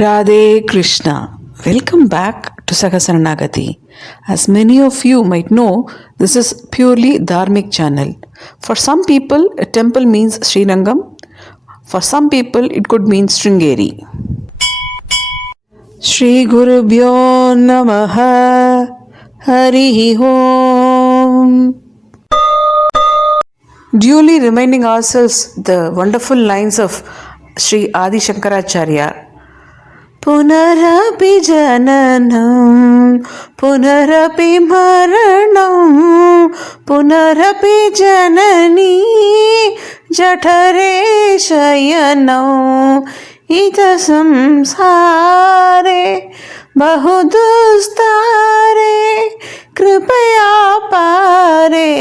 Radhe Krishna. Welcome back to Sahasranagati. As many of you might know, this is purely Dharmic channel. For some people, a temple means Srirangam. For some people, it could mean Sringeri. Shri Gurubhyo Namaha Harihi Om. Duly reminding ourselves the wonderful lines of Sri Adi Shankaracharya. पुनरपि जननं पुनरपि मरणं पुनरपि जननी जठरे शयनम् इत संसारे बहुदुस्तारे कृपया पारे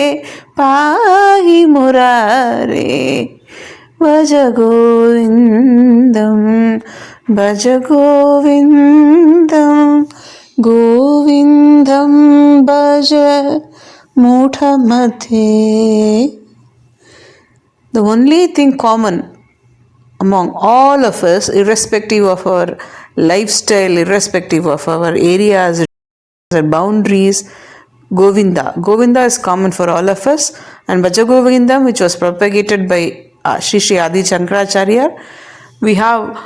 पाहि मुरारे भज गोविन्दं भज गोविन्दं गोविन्दं भज मूढमते. The only thing common among all of us, irrespective of our lifestyle, irrespective of our areas, our boundaries, Govinda. Govinda is common for all of us, and Bhaja Govindam, which was propagated by Sri Adi Shankaracharya, we have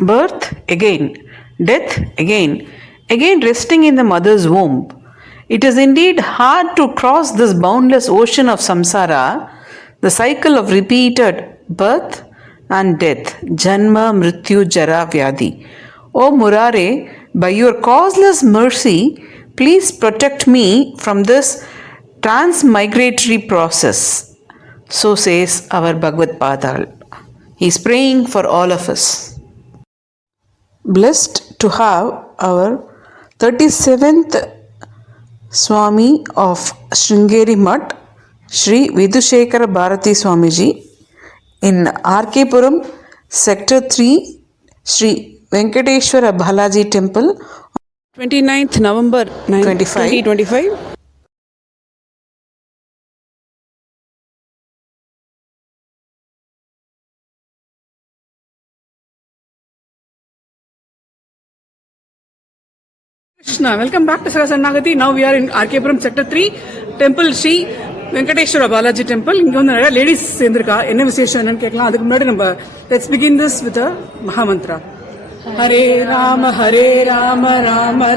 birth again, death again, resting in the mother's womb. It is indeed hard to cross this boundless ocean of samsara, the cycle of repeated birth and death, janma, mrityu, jara, vyadi. O Murare, by your causeless mercy, please protect me from this transmigratory process. So says our Bhagavad Padal. He is praying for all of us. Blessed to have our 37th Swami of Sringeri Mutt, Sri Vidushekara Bharati Swamiji, in R.K. Puram, Sector 3, Sri Venkateshwara Balaji Temple, 29th November 2025. Krishna, welcome back to Sahasranagati. Now we are in R.K. Puram Sector 3, Temple Sri Venkateshwara Balaji Temple. இங்க வந்து நிறைய ladies சேர்ந்திருக்கா. என்ன விசேஷம் என்னன்னு கேட்கலாம். அதுக்கு முன்னாடி நம்ம let's begin this with a Mahamantra. Hare Rama Rama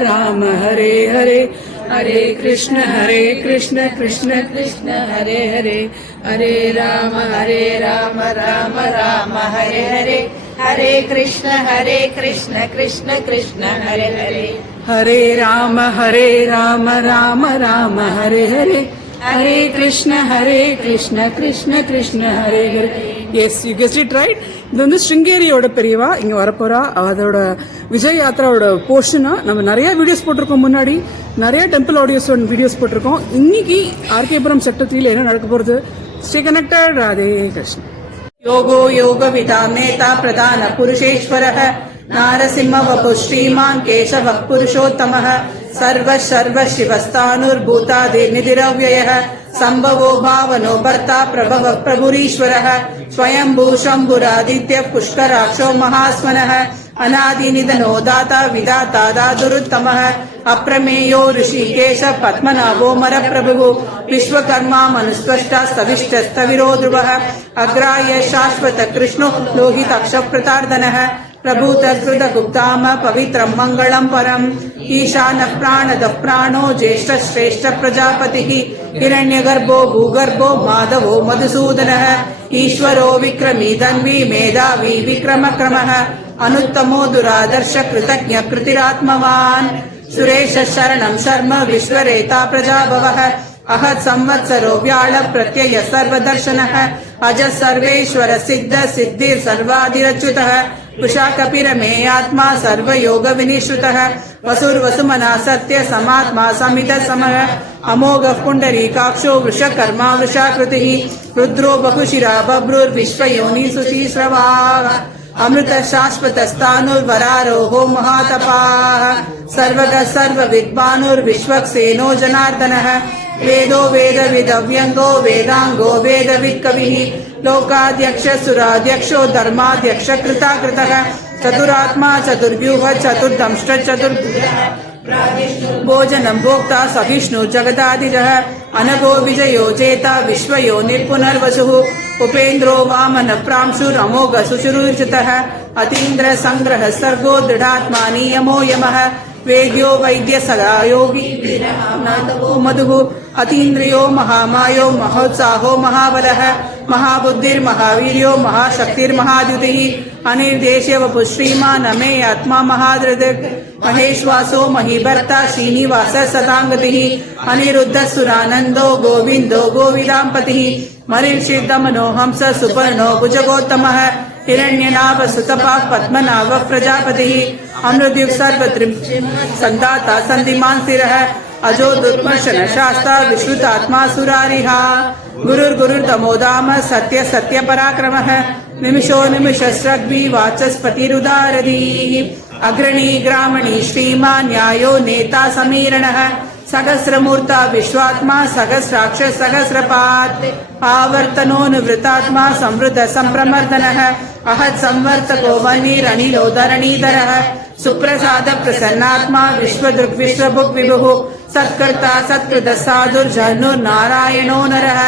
Rama Hare Hare Hare Krishna Krishna Krishna Hare Hare Hare Rama Rama Rama Hare Hare Hare Krishna Krishna Krishna Hare Hare Hare Rama Rama Hare Hare Hare Krishna Krishna Hare Hare. Yes, you guessed it right. இது வந்து ஸ்ருங்கேரியோட பெரியவா இங்க வரப்போறா. அதோட விஜய் யாத்ராவோட போர்ஷனா நம்ம நிறைய videos போட்டிருக்கோம், முன்னாடி நிறைய டெம்பிள் ஆடியோஸ் வீடியோஸ் போட்டிருக்கோம். இன்னைக்கு ஆர்கேபுரம் செக்டர் 3 என்ன நடக்க போறது? Stay connected. ராதே கிருஷ்ண. யோகோ யோக விதாம் நேதா பிரதான புருஷேஸ்வரः नारसिंह वपु श्रीमान् केशवः पुरुषोत्तमः सर्व शिवस्तानुर्भूतादि निधिरव्ययः संभवो भावनो भर्ता प्रभवः प्रभुरीश्वरः स्वयंभू शम्भुरादित्य पुष्कराक्षो महास्वनः अनादिनिधनो दाता विधाता दादुरुत्तमः अप्रमेयो ऋषिकेश पद्मनाभो मरप्रभुः विश्वकर्मा मनुस्त्वष्टा स्तविष्टस्तविरो ध्रुवः अग्राह्य शाश्वत कृष्णो लोहिताक्ष प्रतार्दनः प्रभूतकृत गुप्ताम पवित्रं मंगलम परम ईशान प्राणद प्राणो ज्येष्ठ श्रेष्ठ प्रजापतिः हिरण्यगर्भो भूगर्भो माधवो मधुसूदनः ईश्वरो विक्रमी धन्वी मेधावी विक्रमक्रमः अनुत्तमो दुरादर्श कृतज्ञ कृतिरात्मवान् सुरेश शरणं शर्म विश्वरेता प्रजाभवः अहत् संवत्सरो व्याळ प्रत्यय सर्वदर्शनः अज सर्वेश्वर सिद्ध सिद्धिर् सर्वाधिरच्युतः कुशा कपिरमे आत्मा सर्वयोग विनिश्रुतः वसुर्वसुमना सत्य समात्मा समित समः अमोघ पुण्डरीकाक्षो वृषकर्मा वृषाकृतिः रुद्रो बहुशिरा बभ्रुर्विश्वयोनि सुशीस्रवाः अमृत शाश्वत स्थानुर्वरारोहो महातपाः सर्वग सर्वविद्वानुर्विश्वक्सेनो जनार्दनः वेदो वेदविदव्यङ्गो वेदाङ्गो वेदवित्कविः लोकाध्यक्ष सुराध्यक्षो धर्माध्यक्ष कृताकृतः चतुरात्मा चतुर्व्यूह चतुर्दंष्ट भोजनं भोक्ता सहिष्णु जगदादिजः अनघो विजयो जेता विश्वयो निर्पुनर्वसुः उपेन्द्रो वामन प्रांशुरमोघ सुचुरुचितः अतीन्द्र संग्रह सर्गो दृढात्मा नियमो यमः वेद्यो वैद्य सदा योगी मधुः अतीन्द्रियो महामायो महोत्साहो महाबलः महाबुद्धिर्महावीर्यो महाशक्तिर्महाद्युतिः अनिर्देश्य वपु श्रीमान् मे आत्मा महादृक् महेश्वासो महीभर्ता श्रीनिवास सतांगतिः अनिरुद्ध सुरानंदो गोविंदो गोविदाम्पतिः मरीषिर्दमनो हंस सुपर्णो भुजगोत्तमः हिरण्यनाभ सुतपाः पद्मनाभः प्रजापतिः अमृतयुक् सर्वत्रिं संदाता सन्धिमान् स्थिरः अजो दुर्मर्शन शास्ता विश्रुतात्मा सुरारिः गुरुर्गुरुर्तमोधाम सत्य सत्य पराक्रमः निमिषो निमिषस्रग्वी वाचस्पतिरुदारधीः अग्रणी ग्रामणी श्रीमान् न्यायो नेता समीरणः सहस्रमूर्ता विश्वात्मा सहस्राक्ष सहस्रपात् आवर्तनो निवृतात्मा संवृत संप्रमर्दनः अहत् संवर्तको वह्निरनिलो धरणीधरः सुप्रसाद प्रसन्नात्मा विश्वदृक् विश्वभुक् विभुः सत्कर्ता सत्कृत साधुर्जनुर्नारायणो नरः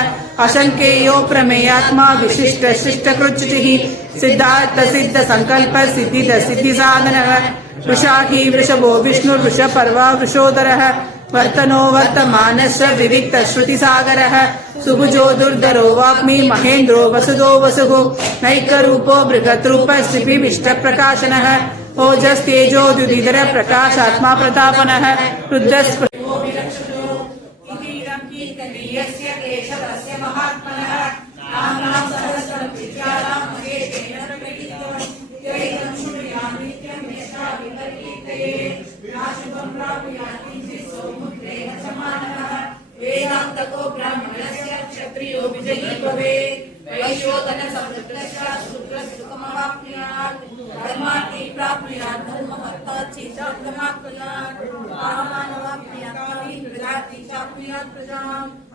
अशङ्केयो प्रमेयात्मा विशिष्ट शिष्टकृच्युतिः सिद्धार्थ सिद्ध संकल्प सिद्धिद सिद्धि साधनः वृषाही वृषभो विष्णुर्वृषपर्वा वृषोदरः वर्तनो वर्तमानश्च विविक्त श्रुतिसागरः सुभुजो दुर्धरो वाग्मी महेन्द्रो वसुदो वसुः नैकरूपो बृहद्रूप स्त्रिभिविष्टप्रकाशनः ओजस्तेजो द्युतिधर प्रकाशात्मा प्रतापनः रुद्रस्प वेदांतको ब्राह्मणस्य क्षत्रियो विजयी भवेत् वैश्योतन समृद्धस्य शूद्रस्य सुखमवाप्नुयात् धर्मार्थी प्राप्नुयात् धर्ममर्थात् चेतार्थमाप्नुयात् कामानवाप्नुयात् प्रजाति चाप्नुयात् प्रजां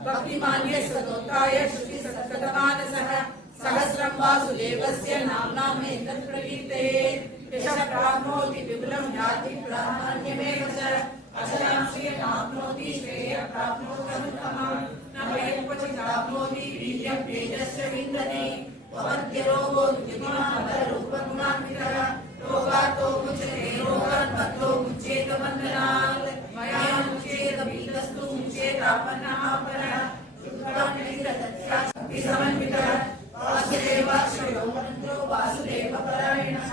भक्तिमान्य सदोत्ताय श्रुति सत्कतमानसः सहस्रं वासुदेवस्य नाम्नामे तत्प्रकीर्ते यशः प्राप्नोति विपुलं याति प्रामाण्यमेव च अशनां श्रियमाप्नोति श्रेयः प्राप्नोत्यनुत्तमं न भयं क्वचित् प्राप्नोति वीर्यं तेजश्च विन्दति भवत्यरोगो द्युतिमानरूपगुणान्वितः रोगातो मुच्यते रोगान् बद्धो मुच्येत बन्धनात् मया मुच्येत भीतस्तु मुच्येतापन्नः परः शुक्रान् निग्रहत्याशक्ति समन्वितः वासुदेवाश्रयो मन्त्रो वासुदेवपरायणः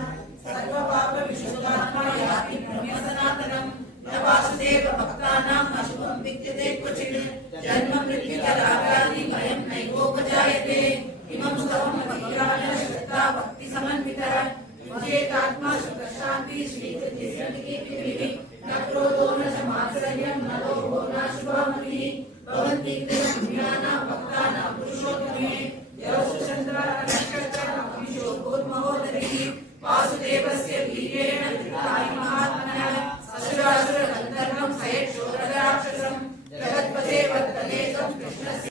सर्वपाप विशुद्धात्मा याति ब्रह्म सनातनम् न वासुदेव भक्तानाम् अशुभं विद्यते क्वचित् जन्म मृत्युजराव्याधि भयं नैवोपजायते इमं स्तवं भक्त्यान श्रद्धा भक्ति समन्वितः विजयेतात्मा सुखशान्ति श्रीकृतिः न क्रोधो न समाश्रयं न लोभो न शुभामतिः भवन्ति ज्ञानां भक्तानां पुरुषोत्तमे यौश्चन्द्रः नक्षत्रः अभिषो भूर्महोदरिः वासुदेवस्य वीर्येण धृताय महात्मनः असुरासुर गन्धर्वं सयक्षोरराक्षसं जगत्पते वर्ततेतं कृष्णस्य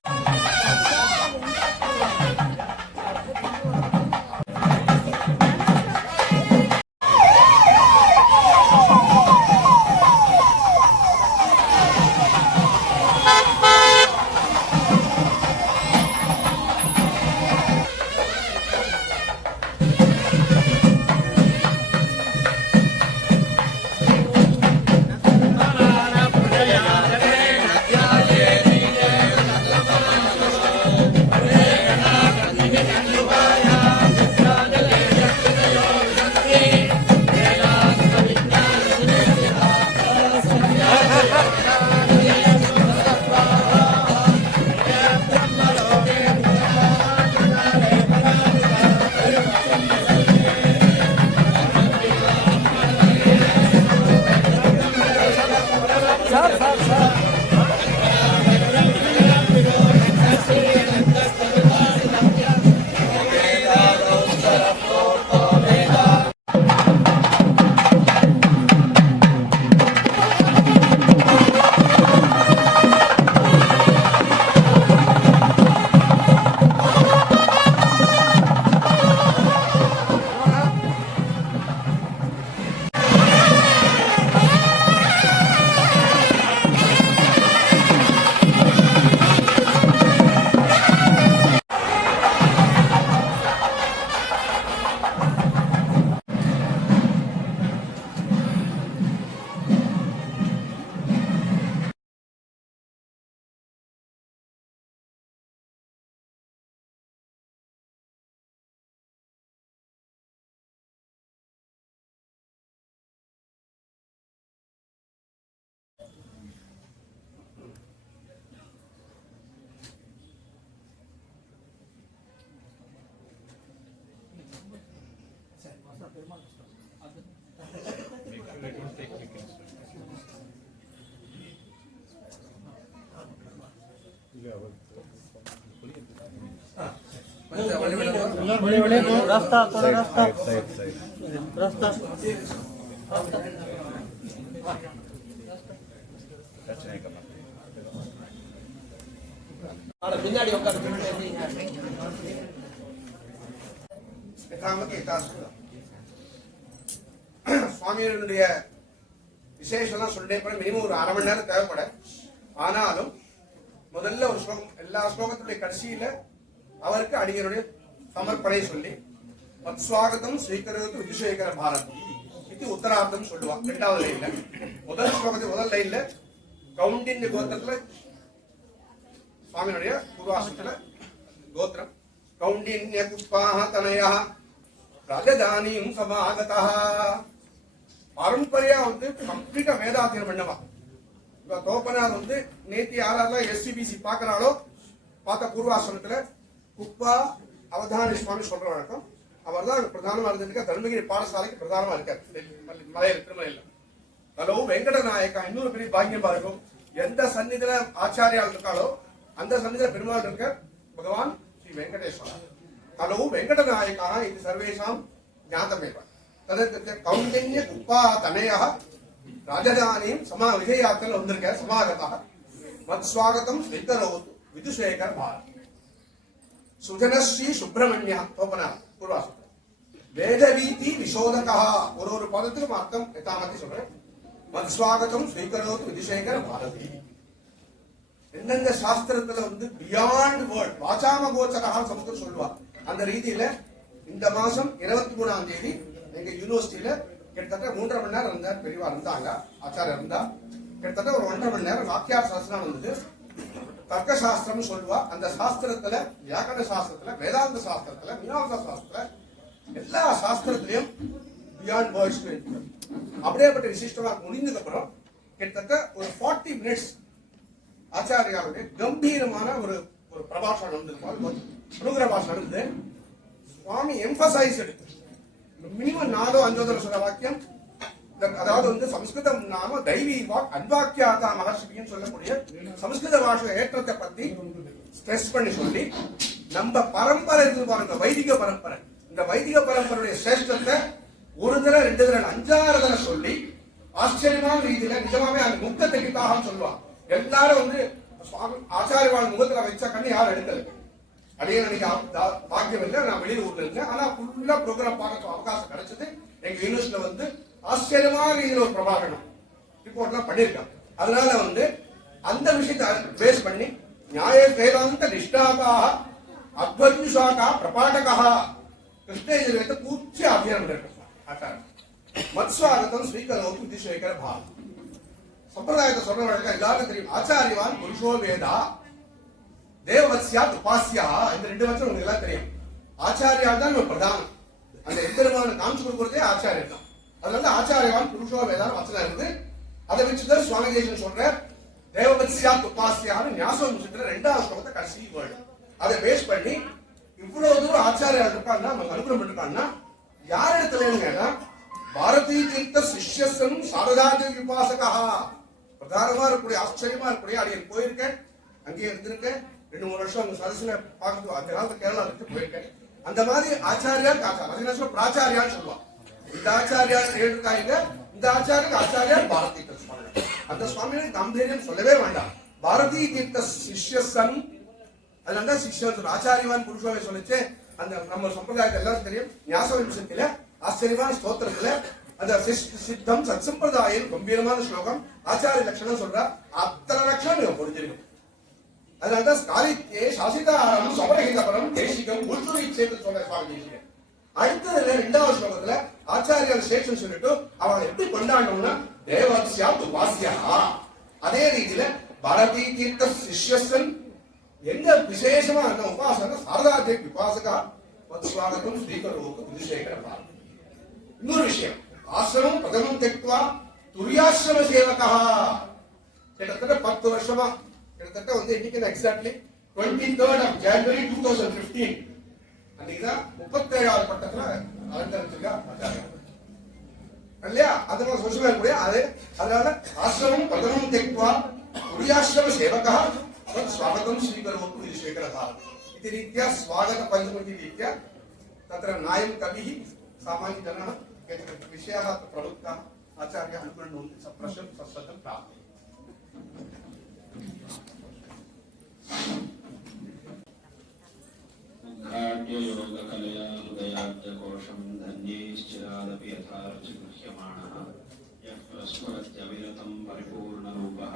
रास्ता थोड़ा रास्ता रास्ता பின்னாடி சுவாமியினுடைய விசேஷம் சொல்லிட்டே போன மினிமம் ஒரு அரை மணி நேரம் தேவைப்பட. ஆனாலும் முதல்ல ஒரு ஸ்லோகம், எல்லா ஸ்லோகத்துடைய கடைசியில அவருக்கு அடியனுடைய சமர்ப்பணை சொல்லி மத்ஸ்வாகதம் ஸ்ரீகரத்து விஜயகர பாரதி இது உத்தரார்த்தம் சொல்லுவான். இரண்டாவது லைன்ல முதல் ஸ்லோகத்தில் முதல் லைன்ல கவுண்டின்ய கோத்திரத்துல சுவாமியினுடைய பூர்வாசத்துல கோத்திரம் கௌண்டின்ய புஷ்பாஹ தனயா ராஜதானியும் சமாகதா. பாரம்பரியா வந்து கம்ப்ளீட்டா வேதாத்தியம் பண்ணவா. இப்ப தோப்பனார் வந்து நேத்தி யாரெல்லாம் எஸ்சிபிசி பாக்குறாளோ பார்த்த பூர்வாசிரமத்துல குப்பா அவதானி சுவாமி சொல்ற வழக்கம். அவர் தான் பிரதானமா இருந்திருக்க தர்மகிரி பாடசாலைக்கு பிரதானமா இருக்கார் மலையில திருமலையில. ஹலோ வெங்கட நாயக்கா இன்னொரு பெரிய பாக்கியம் பாருக்கும். எந்த சன்னிதில ஆச்சாரியால் இருக்காளோ அந்த சன்னிதில பெருமாள் இருக்க பகவான் ஸ்ரீ வெங்கடேஸ்வரா. ஹலோ வெங்கட நாயக்கா இது சர்வேஷாம் ஞாதமேவ ததற்கு கௌண்டன்ய குப்பா தனயா ராஜதானியும் சமா விஜயாத்தில் வந்திருக்க சமாகதா மத்ஸ்வாகதம் ஸ்ரீகரோத் விதுஷேகர் பாரத் சுஜனஸ்ரீ சுப்பிரமணியா தோப்பனா பூர்வாசம் வேதவீதி விசோதகா. ஒரு பதத்துக்கும் அர்த்தம் எத்தாமத்தி சொல்றேன். மத்ஸ்வாகதம் ஸ்ரீகரோத் விதுஷேகர் பாரதி. எந்தெந்த சாஸ்திரத்துல வந்து பியாண்ட் வேர்ட் வாசாம கோச்சரா சமுத்திரம் சொல்லுவார். அந்த ரீதியில இந்த மாசம் 23ஆம் தேதி எங்க யூனிவர்சிட்டியில கிட்டத்தட்ட 3.5 மணி நேரம் இருந்தார். பெரியவா இருந்தாங்க, ஆச்சாரியர் இருந்தா. கிட்டத்தட்ட ஒரு 1.5 மணி நேரம் வாக்கியார் சாஸ்திரம் வந்தது. தர்க்க சாஸ்திரம் சொல்லுவா. அந்த சாஸ்திரத்துல வியாக்கரண சாஸ்திரத்துல வேதாந்த சாஸ்திரத்துல மீமாம்சா சாஸ்திரத்துல எல்லா சாஸ்திரத்திலையும் பியாண்ட் வேர்ட்ஸ் அப்படியேப்பட்ட விசிஷ்டமா முடிந்ததுக்கு அப்புறம் கிட்டத்தட்ட ஒரு 40 மினிட்ஸ் ஆச்சாரியாவுடைய கம்பீரமான ஒரு பிரபாஷம் நடந்தது. அனுகிரபாஷம் நடந்தது. சுவாமி எம்பசைஸ் எடுத்து மினிமம் 4-5 சொல்ற வாக்கியம். அதாவது வந்து சம்ஸ்கிருதம் நாம தைவி வாக் அன்வாக்கியாதா மகர்ஷின்னு சொல்லக்கூடிய சம்ஸ்கிருத பாஷை ஏற்றத்தை பத்தி ஸ்ட்ரெஸ் பண்ணி சொல்லி நம்ம பரம்பரை இருக்கு பாருங்க, வைதிக பரம்பரை. இந்த வைதிக பரம்பரையுடைய சிரேஷ்டத்தை ஒரு தடவை 2 தடவை 5-6 தடவை சொல்லி ஆச்சரியமான ரீதியில நிஜமாவே அந்த முக்தத்துக்காக சொல்லுவான். எல்லாரும் வந்து ஆச்சாரியவாள் முகத்துல வச்ச கண்ணு யாரும் எடுக்கல. அடைய பாக்கியம் இல்லை. நான் வெளியில ஊர்ல இருந்தேன். ஆனா ஃபுல்லா ப்ரோக்ராம் பார்க்க அவகாசம் கிடைச்சது. எங்க யூனிவர்சிட்டியில வந்து ஆச்சரியமான ரீதியில ஒரு பிரபாகரணம் ரிப்போர்ட் எல்லாம் பண்ணிருக்காங்க. அதனால வந்து அந்த விஷயத்தை பேஸ் பண்ணி நியாய வேதாந்த நிஷ்டாகாக அத்வத்விசாகா பிரபாடகா கிருஷ்ண பூச்சி அபியானம் இருக்கு. மத்ஸ்வாகதம் ஸ்ரீகரோத்து விதுஷேகர பாரத். சம்பிரதாயத்தை சொல்ற வழக்கம் எல்லாருக்கும் தெரியும். ஆச்சாரியவான் புருஷோ வேதா தேவவத்யா உபாசியா. இந்த 2 வருஷம் உங்களுக்கு எல்லாம் தெரியும். ஆச்சாரியா தான் பிரதானம். அந்த எந்திரமான காமிச்சு கொடுக்கறதே ஆச்சாரியர் தான். அதனால ஆச்சாரியவான் புருஷோ வேதான வச்சனம் இருந்து அதை வச்சுதான் சுவாமி தேசன் சொல்ற தேவவத்யா உபாசியான்னு ஞாசவம்சத்துல 2வது ஸ்லோகத்தை கடைசி வேர்டு. அதை பேஸ் பண்ணி இவ்வளவு தூரம் ஆச்சாரியா இருக்காங்கன்னா நமக்கு அனுகிரகம் பண்ணிருக்காங்கன்னா யார் இடத்துல பாரதி தீர்த்த சிஷ்யசன் சாரதாதி விபாசகா பிரதானமா இருக்கக்கூடிய ஆச்சரியமா இருக்கக்கூடிய அடியன் போயிருக்கேன். அங்கேயே இருந்திருக்கேன். 2-3 வருஷம் அந்த சதசுல பார்க்க அந்த காலத்துல கேரளா இருக்கு போயிருக்கேன். அந்த மாதிரி ஆச்சாரியா பிராச்சாரியான்னு சொல்லுவான். இந்த ஆச்சாரியா எழுதுக்காங்க. இந்த ஆச்சாரியருக்கு ஆச்சாரியார் பாரதி தீர்த்த சுவாமி. அந்த சுவாமியோட காம்பீரியம் சொல்லவே வேண்டாம். பாரதி தீர்த்த சிஷ்யசன் அதனால சிஷ்யன் ஆச்சாரியவான் புருஷோவை சொல்லிச்சு. அந்த நம்ம சம்பிரதாயத்தை எல்லாரும் தெரியும். ஞாசவம்சத்தில ஆச்சரியமான ஸ்தோத்திரத்துல அந்த சித்தம் சத் சம்பிரதாயம் கம்பீரமான ஸ்லோகம் ஆச்சாரிய லட்சணம் சொல்ற. அத்தனை லட்சணம் நீங்க புரிஞ்சிருக்கும். அதனால்தான் காரித்தே சாசிதாரம் சபரஹிதபரம் தேசிகம் உள்துறை சேர்த்து சொல்ற சுவாமி தேசிகன். அடுத்ததுல 2வது ஸ்லோகத்துல ஆச்சாரியார் சேஷன் சொல்லிட்டு அவங்களை எப்படி கொண்டாடணும்னா தேவத்யா உபாசியா. அதே ரீதியில பாரதி தீர்த்த சிஷ்யசன் எங்க விசேஷமா அந்த உபாசன சாரதாதே விபாசகா மத்ஸ்வாகதம் ஸ்ரீகரோத்து விதுஷேகர பாரத். இன்னொரு விஷயம், ஆசிரமம் பிரதமம் தெக்வா துரியாசிரம சேவகா. கிட்டத்தட்ட 10 வருஷமா கிட்டத்தட்ட வந்து இன்னைக்கு எக்ஸாக்ட்லி 23rd of January 2015 அன்னைக்குதான் 37வது பட்டத்துல அலங்கரிச்சிருக்கா ஆச்சாரியா. இல்லையா? அதனால சொல்லுவாங்க கூட அதனால ஆசிரமம் பதனம் தெக்வா குடியாசிரம சேவகா स्वागतं स्वीकरोतु इति स्वीकरः इति रीत्या स्वागत पञ्चमी रीत्या तत्र नायं कविः सामान्यजनः केचन विषयाः प्रवृत्ताः आचार्याः अनुकुर्वन्ति सप्रशं सत्सतं प्राप्ते उद्घाट्ययोगकलया हृदयाब्जकोशं धन्यैश्चिरादपि यथा रुचिगृह्यमाणः यः प्रस्फुरत्यविरतं परिपूर्णरूपः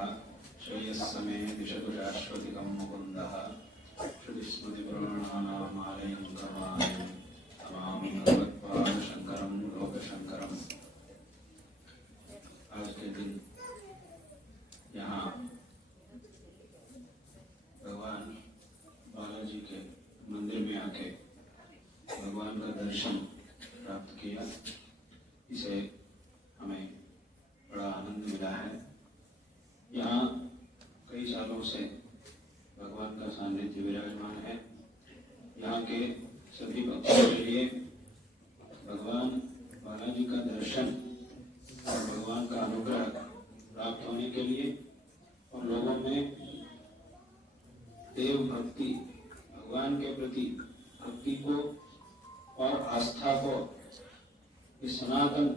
श्रेयस्समे दिशतु शाश्वतिकं मुकुन्दः श्रुतिस्मृतिपुराणानामालयं करुणालयं नमामि भगवत्पादशङ्करं लोकशङ्करम्। आज के दिन यहाँ भगवान बालाजी के मंदिर में आके भगवान का दर्शन प्राप्त किया, इसे हमें बड़ा आनंद मिला है। यहाँ कई सालों से भगवान का सानिध्य विराजमान है। यहाँ के सभी भक्तों के लिए भगवान बालाजी का दर्शन और भगवान का अनुग्रह प्राप्त होने के लिए और लोगों में देव भक्ति, भगवान के प्रति भक्ति को और आस्था को, इस सनातन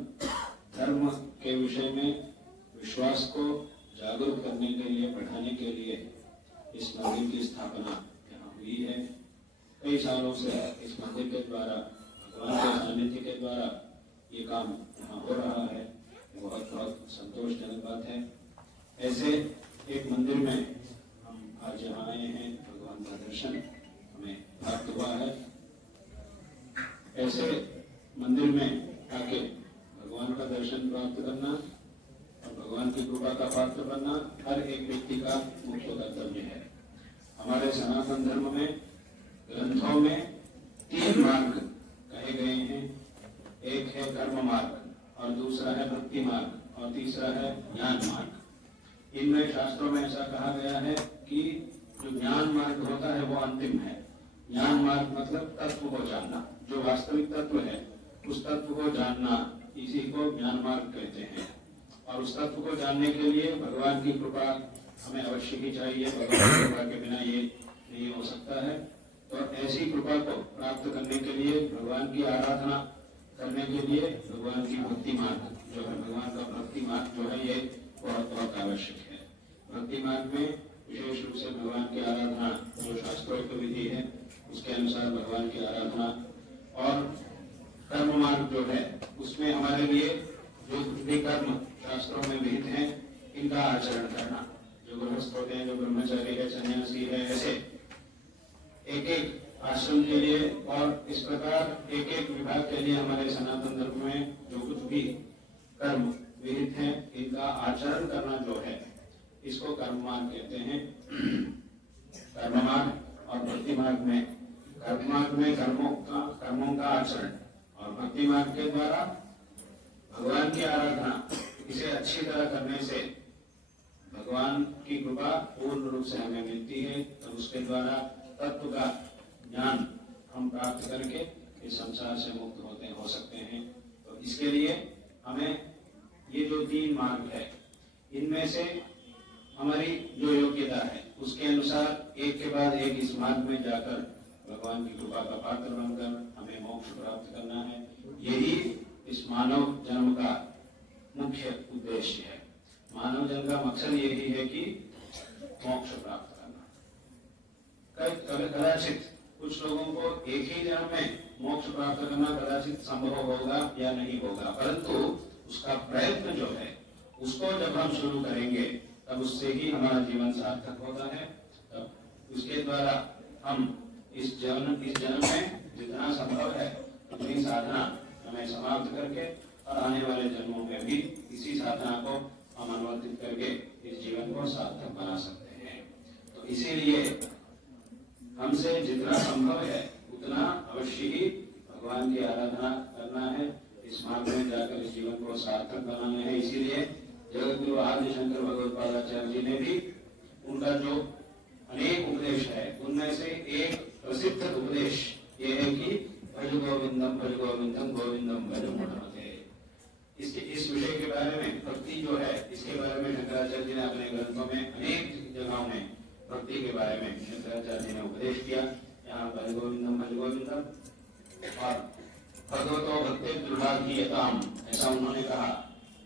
धर्म के विषय में विश्वास को जागरूक करने के लिए, बढ़ाने के लिए इस मंदिर की स्थापना यहाँ हुई है। कई सालों से इस मंदिर के द्वारा, भगवान के सानिध्य के द्वारा ये काम यहाँ हो रहा है। बहुत बहुत संतोषजनक बात है। ऐसे एक मंदिर में हम आज यहाँ आए हैं, भगवान का दर्शन हमें प्राप्त हुआ है। ऐसे मंदिर में आके भगवान का दर्शन प्राप्त करना और भगवान की कृपा का पात्र बनना हर एक व्यक्ति का मुख्य कर्तव्य है। हमारे सनातन धर्म में ग्रंथों में 3 मार्ग कहे गए हैं। एक है कर्म मार्ग और दूसरा है भक्ति मार्ग और तीसरा है ज्ञान मार्ग। इनमें शास्त्रों में ऐसा कहा गया है कि जो ज्ञान मार्ग होता है वो अंतिम है। ज्ञान मार्ग मतलब तत्व को जानना, जो वास्तविक तत्व है उस तत्व को जानना, इसी को ज्ञान मार्ग कहते हैं। और उस तत्व को जानने के लिए भगवान की कृपा हमें अवश्य ही चाहिए। भगवान की कृपा के बिना ये नहीं हो सकता है। तो ऐसी कृपा को प्राप्त करने के लिए, भगवान की आराधना करने के लिए भगवान की भक्ति मार्ग जो है, भगवान का भक्ति मार्ग जो है, ये बहुत बहुत आवश्यक है। भक्ति मार्ग में विशेष रूप से भगवान की आराधना जो शास्त्रोक्त विधि है उसके अनुसार भगवान की आराधना, और कर्म मार्ग जो है उसमें हमारे लिए जो भी कर्म शास्त्रों में विहित हैं इनका आचरण करना। जो गृहस्थ होते हैं, जो ब्रह्मचारी है, सन्यासी है, ऐसे एक एक आश्रम के लिए और इस प्रकार एक एक विभाग के लिए हमारे सनातन धर्म में जो कुछ भी कर्म विहित हैं इनका आचरण करना जो है इसको कर्म मार्ग कहते हैं। कर्म मार्ग और भक्ति मार्ग में, कर्म मार्ग में कर्मों का आचरण और भक्ति मार्ग के द्वारा भगवान की आराधना, इसे अच्छी तरह करने से भगवान की कृपा पूर्ण रूप से हमें मिलती है। तो उसके द्वारा तत्व का ज्ञान हम प्राप्त करके इस संसार से मुक्त हो सकते हैं। तो इसके लिए हमें ये जो 3 मार्ग है इनमें से हमारी जो योग्यता है उसके अनुसार एक के बाद एक इस मार्ग में जाकर भगवान की कृपा का पात्र बनकर हमें मोक्ष प्राप्त करना है। यही इस मानव जन्म का मुख्य उद्देश्य है। मानव जन्म का मकसद यही है कि मोक्ष प्राप्त करना। कदाचित कुछ लोगों को एक ही जन्म में मोक्ष प्राप्त करना कदाचित संभव होगा या नहीं होगा, परंतु उसका प्रयत्न जो है उसको जब हम शुरू करेंगे तब उससे ही हमारा जीवन सार्थक होता है। तब उसके द्वारा हम इस जन्म में जितना संभव है उतनी साधना हमें समाप्त करके और आने वाले जन्मों में भी इसी साधना को हम अनुवर्तित करके इस जीवन को सार्थक बना सकते हैं। तो इसीलिए हमसे जितना संभव है उतना अवश्य ही भगवान की आराधना करना है, इस मार्ग में जाकर इस जीवन को सार्थक बनाना है। इसीलिए जगतगुरु आदि शंकर भगवत्पादाचार्य जी ने भी उनका जो अनेक उपदेश है उनमें से एक प्रसिद्ध उपदेश ये है कि भज गोविंदम गोविंदम भज मूढ़मते। इस विषय के बारे में, भक्ति जो है इसके बारे में शंकराचार्य जी ने अपने ग्रंथों में अनेक जगहों में भक्ति के बारे में शंकराचार्य जी ने उपदेश किया। यहाँ भज गोविंदम और भगवतो भक्ति दुर्भाग्यताम, ऐसा उन्होंने कहा।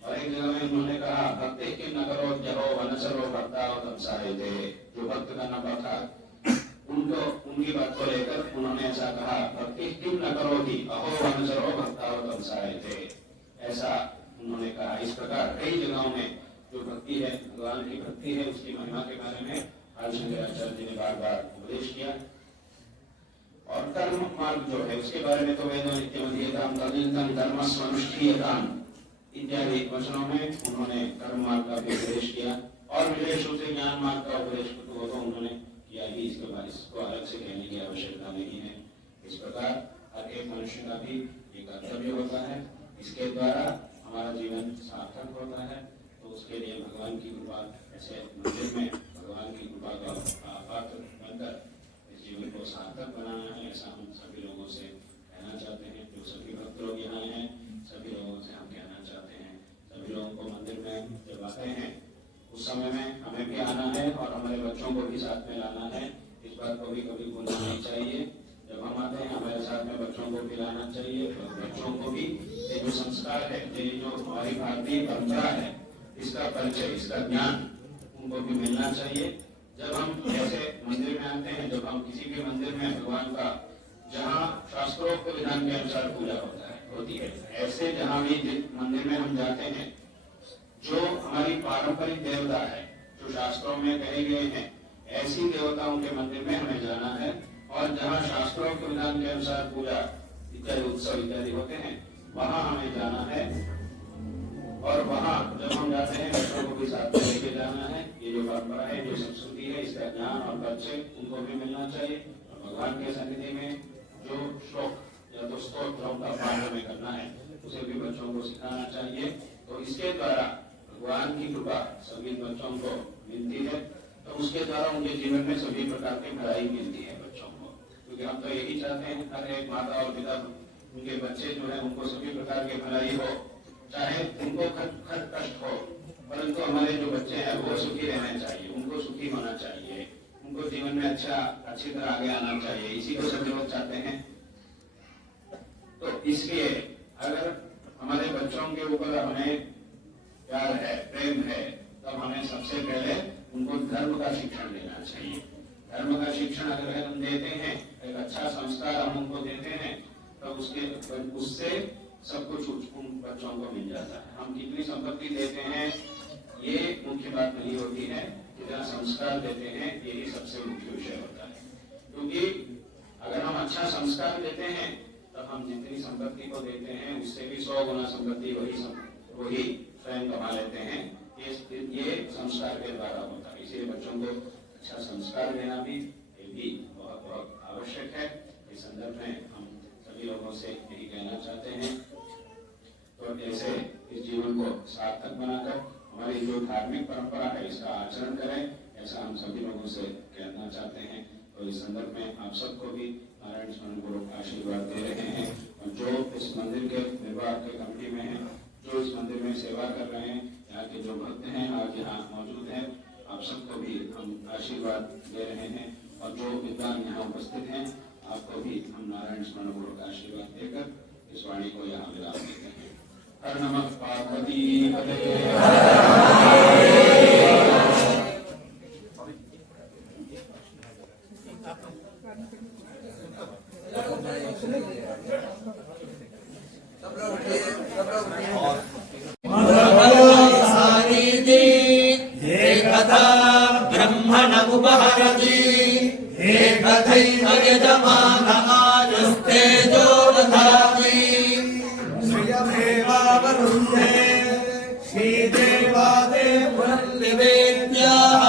और एक जगह में उन्होंने कहा भक्ति किम न करो जहो वनसरो भक्ता तमसाए थे, जो भक्त का न था उनको, उनकी बात को लेकर उन्होंने ऐसा कहा भक्ति किम न करो थी अहो वनसरो भक्ता तमसाए थे, ऐसा उन्होंने कहा। इस प्रकार कई जगहों में जो भक्ति है, भगवान की भक्ति है, उसकी महिमा के बारे में आज शंकराचार्य जी ने बार बार उपदेश किया। और कर्म मार्ग जो है उसके बारे में तो वेदों नित्यमध्येताम तदीनतम धर्मस्वनुष्ठीयताम इत्यादि वचनों में उन्होंने कर्म मार्ग का भी उपदेश किया। और विशेष रूप से ज्ञान मार्ग का उपदेश तो उन्होंने किया ही, इसके बाद इसको अलग से कहने की आवश्यकता नहीं है। इस प्रकार हर एक मनुष्य का भी ये कर्तव्य होता है, इसके द्वारा हमारा जीवन सार्थक होता है। तो उसके लिए भगवान की कृपा, ऐसे मंदिर में भगवान की कृपा का पात्र बनकर इस जीवन को सार्थक बनाना है, ऐसा हम सभी लोगों से कहना चाहते हैं। जो सभी भक्त लोग यहाँ हैं, सभी लोगों से हम कहना चाहते हैं, सभी लोगों को मंदिर में जब आते हैं उस समय में हमें भी आना है और हमारे बच्चों को भी साथ में लाना है। इस बात को भी कभी भूलना नहीं चाहिए। जब हम आते हैं हमारे साथ में बच्चों को भी लाना चाहिए। बच्चों को भी ये जो संस्कार है, ये जो हमारी भारतीय परंपरा है, इसका परिचय, इसका ज्ञान उनको भी मिलना चाहिए। जब हम ऐसे मंदिर में आते हैं, जब हम किसी भी मंदिर में भगवान का, जहाँ शास्त्रोक्त विधान के अनुसार पूजा होती है, ऐसे जहाँ भी मंदिर में हम जाते हैं, जो हमारी पारंपरिक देवता है, जो शास्त्रों में कहे गए हैं, ऐसी देवताओं के मंदिर में हमें जाना है। और जहाँ शास्त्रों के विधान के अनुसार पूजा इत्यादि उत्सव इत्यादि होते हैं, वहाँ हमें जाना है। और वहाँ जब हम जाते हैं बच्चों को भी साथ में लेके जाना है। ये जो परंपरा है, जो संस्कृति है, इसका ज्ञान और परिचय उनको भी मिलना चाहिए। और भगवान के सन्निधि में जो श्लोक या तो स्तोत्रों का पाठ हमें करना है, उसे भी बच्चों को सिखाना चाहिए। तो इसके द्वारा भगवान की कृपा सभी बच्चों को मिलती है। तो उसके द्वारा उनके जीवन में सभी प्रकार की भलाई मिलती है बच्चों को। क्योंकि हम तो यही चाहते हैं हर एक माता और पिता, उनके बच्चे जो है उनको सभी प्रकार की भलाई हो, चाहे उनको कष्ट हो, परंतु हमारे जो बच्चे हैं वो सुखी रहना चाहिए, उनको सुखी होना चाहिए, उनको जीवन में अच्छी तरह आगे आना चाहिए। इसी को सभी लोग चाहते हैं। तो इसलिए अगर हमारे बच्चों के ऊपर हमें प्यार है, प्रेम है, तब हमें सबसे पहले उनको धर्म का शिक्षण देना चाहिए। धर्म का शिक्षण अगर हम देते हैं, एक अच्छा संस्कार हम उनको देते हैं, तो उससे सब कुछ उन बच्चों को मिल जाता है। हम कितनी संपत्ति देते हैं ये मुख्य बात नहीं होती है, कितना संस्कार देते हैं यही सबसे मुख्य विषय होता है। क्योंकि अगर हम अच्छा संस्कार देते हैं, तब हम जितनी संपत्ति को देते हैं उससे भी 100 गुना संपत्ति वही स्वयं कमा लेते हैं। ये संस्कार के द्वारा होता है। इसलिए बच्चों को अच्छा संस्कार देना भी बहुत बहुत आवश्यक है। इस संदर्भ में हम सभी लोगों से यही कहना चाहते हैं। तो ऐसे इस जीवन को सार्थक बनाकर हमारी जो धार्मिक परंपरा है इसका आचरण करें, ऐसा हम सभी लोगों से कहना चाहते हैं। तो इस संदर्भ में आप सबको भी नारायण स्मरण पूर्वक आशीर्वाद दे रहे हैं। और जो इस मंदिर के निर्वाह के कमेटी में है, जो इस मंदिर में सेवा कर रहे हैं, यहाँ के जो भक्त हैं आज यहाँ मौजूद हैं, आप सबको भी हम आशीर्वाद दे रहे हैं। और जो विद्वान यहाँ उपस्थित हैं, आपको भी हम नारायण स्मरण पूर्वक आशीर्वाद देकर इस वाणी को यहाँ विराम देते हैं। हर नमः पार्वती ब्रह्मण उपहरति एकथैव यजमान आयुस्तेजो दधाति श्रियमेवावरुन्धे श्रीदेवादे पुनर्निवेद्याः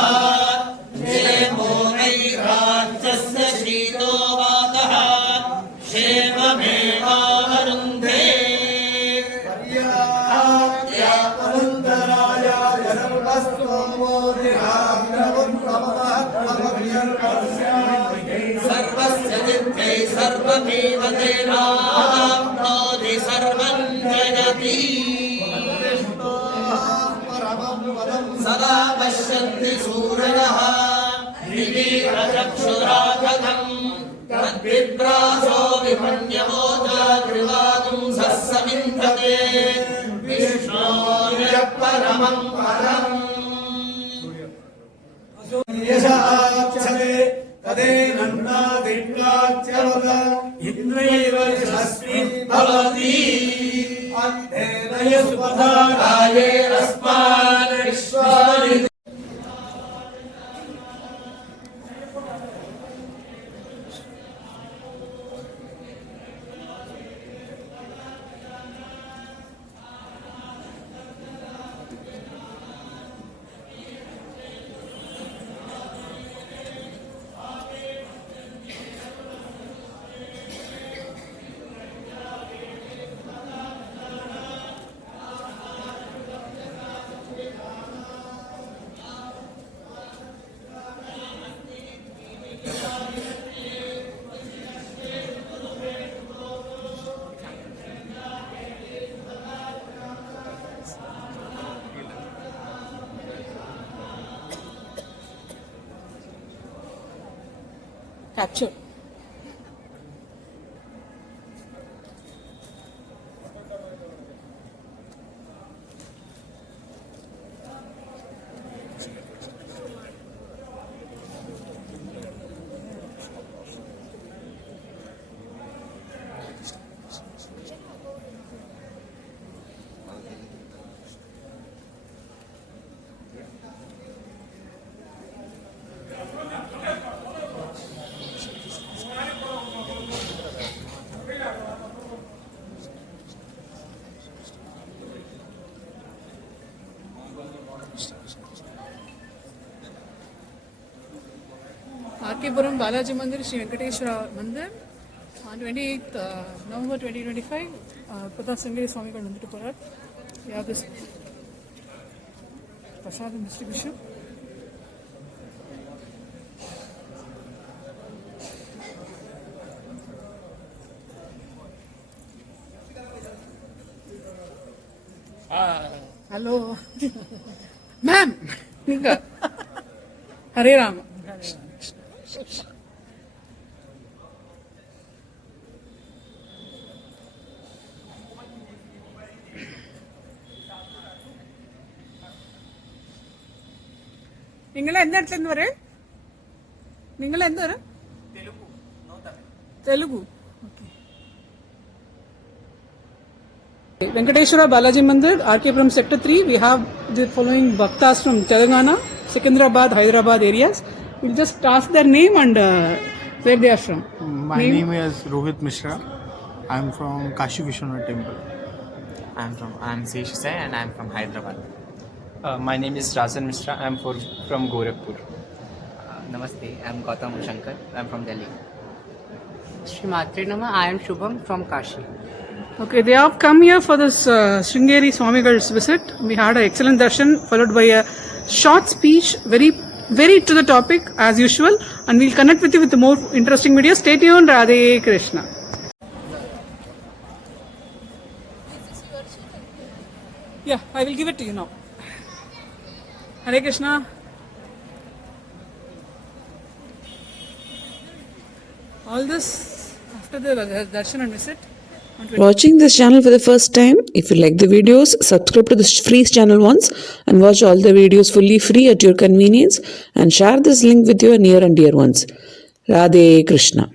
क्षेमो नैराज्यस्य शीतो वातः क्षेममेवावरुन्धे सर्वस्य चित्ते सर्वमेव तेनाप्नोति सर्वं जयति। सदा पश्यन्ति सूरयः निवीरचक्षुरागतम् तद्विप्रासो विपण्यमोच कृवागुंसः समिन्धते विष्णोर्यः परमं परम् यशाक्षरे तदेनन्नादिक्लाच्यवद इन्द्रैव यशस्वी भवति अन्तेन यस्पदारायेरस्मान् विश्वानि Capture. Arkepuram Balaji Mandir, Sri Venkateshwara Mandir on 28th November 2025. Pratap Sringeri Swami got Nandu to Parat. We have this Prasadam distribution. Hello. Ma'am. Hare Rama. നിങ്ങൾ എന്താ എടുത്തെന്ന് പറയേ നിങ്ങൾ എന്താ Telugu Venkateshwara Balaji Mandir, Arkepuram Sector 3. We have the following bhaktas from Telangana, Secunderabad, Hyderabad areas. We'll just ask their name and where they are from. My name is Rohit Mishra. I'm from Kashi Vishwanath Temple. I'm Sesh Sai and I'm from Hyderabad. My name is Rasan Mishra. I'm from Gorakhpur. Namaste, I'm Gautam Shankar. I'm from Delhi. Shri Matre Nama, I am Shubham from Kashi. Okay, they have come here for this Sringeri Swamigal's visit. We had an excellent darshan followed by a short speech, very to the topic as usual, and we'll connect with you with the more interesting videos. Stay tuned. Radhe Krishna. Yeah, I will give it to you now. Hare Krishna. All this after the darshan and visit. Watching this channel for the first time, if you like the videos, subscribe to the free channel once and watch all the videos fully free at your convenience and share this link with your near and dear ones. Radhe Krishna.